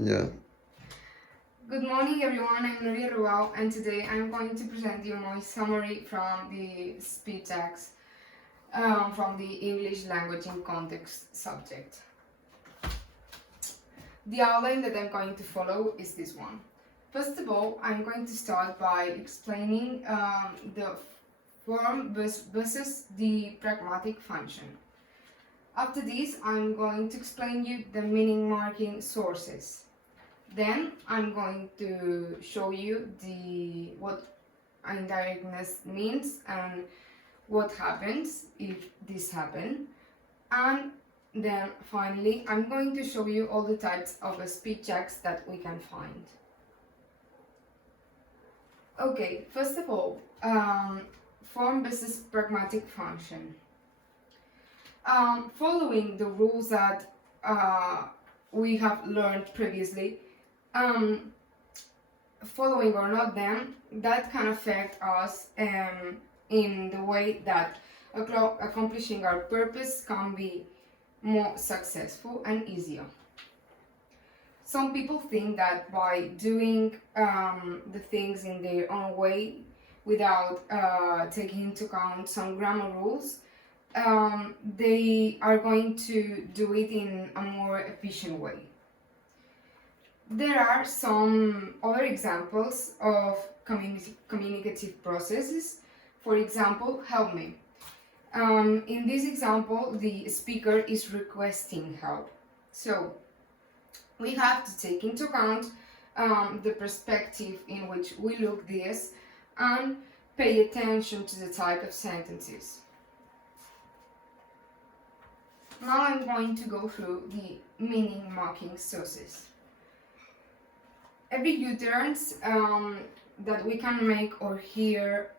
Yeah. Good morning everyone, I'm Nuria Ruau and today I'm going to present you my summary from the speech tags from the English language in context subject. The outline that I'm going to follow is this one. First of all, I'm going to start by explaining the form versus the pragmatic function. After this, I'm going to explain you the meaning marking sources. Then I'm going to show you what indirectness means and what happens if this happens. And then finally I'm going to show you all the types of speech checks that we can find. Okay, first of all, form versus pragmatic function. Following the rules that we have learned previously, following or not them, that can affect us in the way that accomplishing our purpose can be more successful and easier. Some people think that by doing the things in their own way without taking into account some grammar rules, they are going to do it in a more efficient way. There are some other examples of communicative processes. For example, help me. In this example, the speaker is requesting help. So we have to take into account the perspective in which we look this and pay attention to the type of sentences. Now I'm going to go through the meaning marking sources. Every utterance that we can make or hear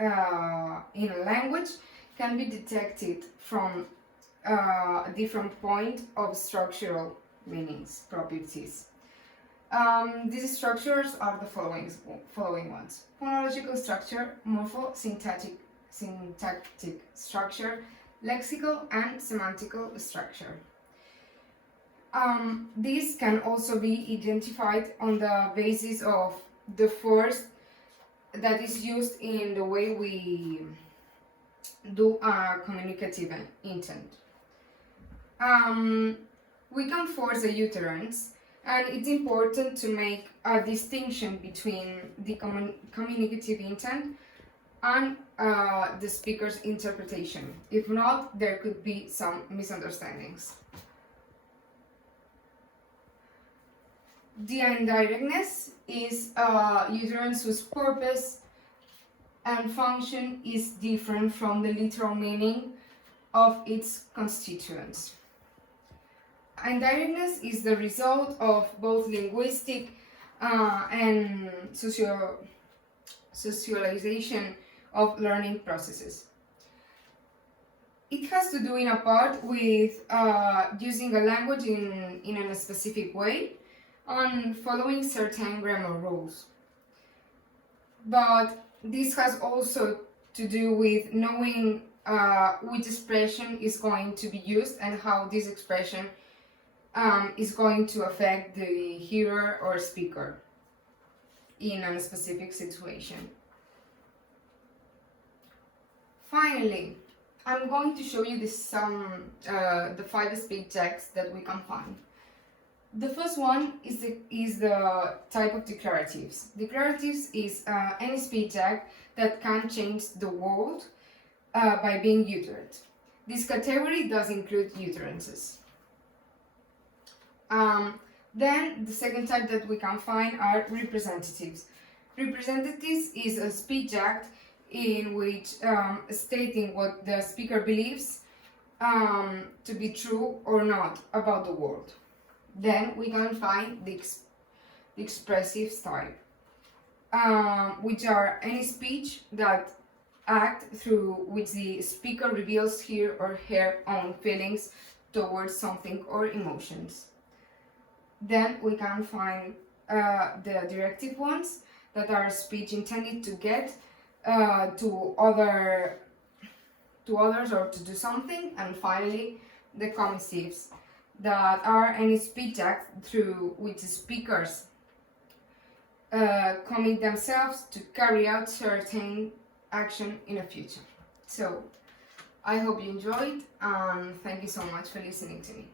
in a language can be detected from a different point of structural meanings, properties. These structures are the following ones: phonological structure, morpho-syntactic structure, lexical and semantical structure. These can also be identified on the basis of the force that is used in the way we do our communicative intent. We can force a utterance, and it's important to make a distinction between the communicative intent and the speaker's interpretation. If not, there could be some misunderstandings. The indirectness is a utterance whose purpose and function is different from the literal meaning of its constituents. Indirectness is the result of both linguistic and socialization of learning processes. It has to do in a part with using a language in a specific way and following certain grammar rules. But this has also to do with knowing which expression is going to be used and how this expression is going to affect the hearer or speaker in a specific situation. Finally, I'm going to show you the 5 speech checks that we can find. The first one is the type of declaratives. Declaratives is any speech check that can change the world by being uttered. This category does include utterances. Then the second type that we can find are representatives. Representatives is a speech act in which stating what the speaker believes to be true or not about the world. Then we can find the expressive type, which are any speech that act through which the speaker reveals his or her own feelings towards something or emotions. Then we can find the directive ones, that are speech intended to get to others or to do something. And finally, the commissives, that are any speech acts through which speakers commit themselves to carry out certain action in the future. So I hope you enjoyed, and thank you so much for listening to me.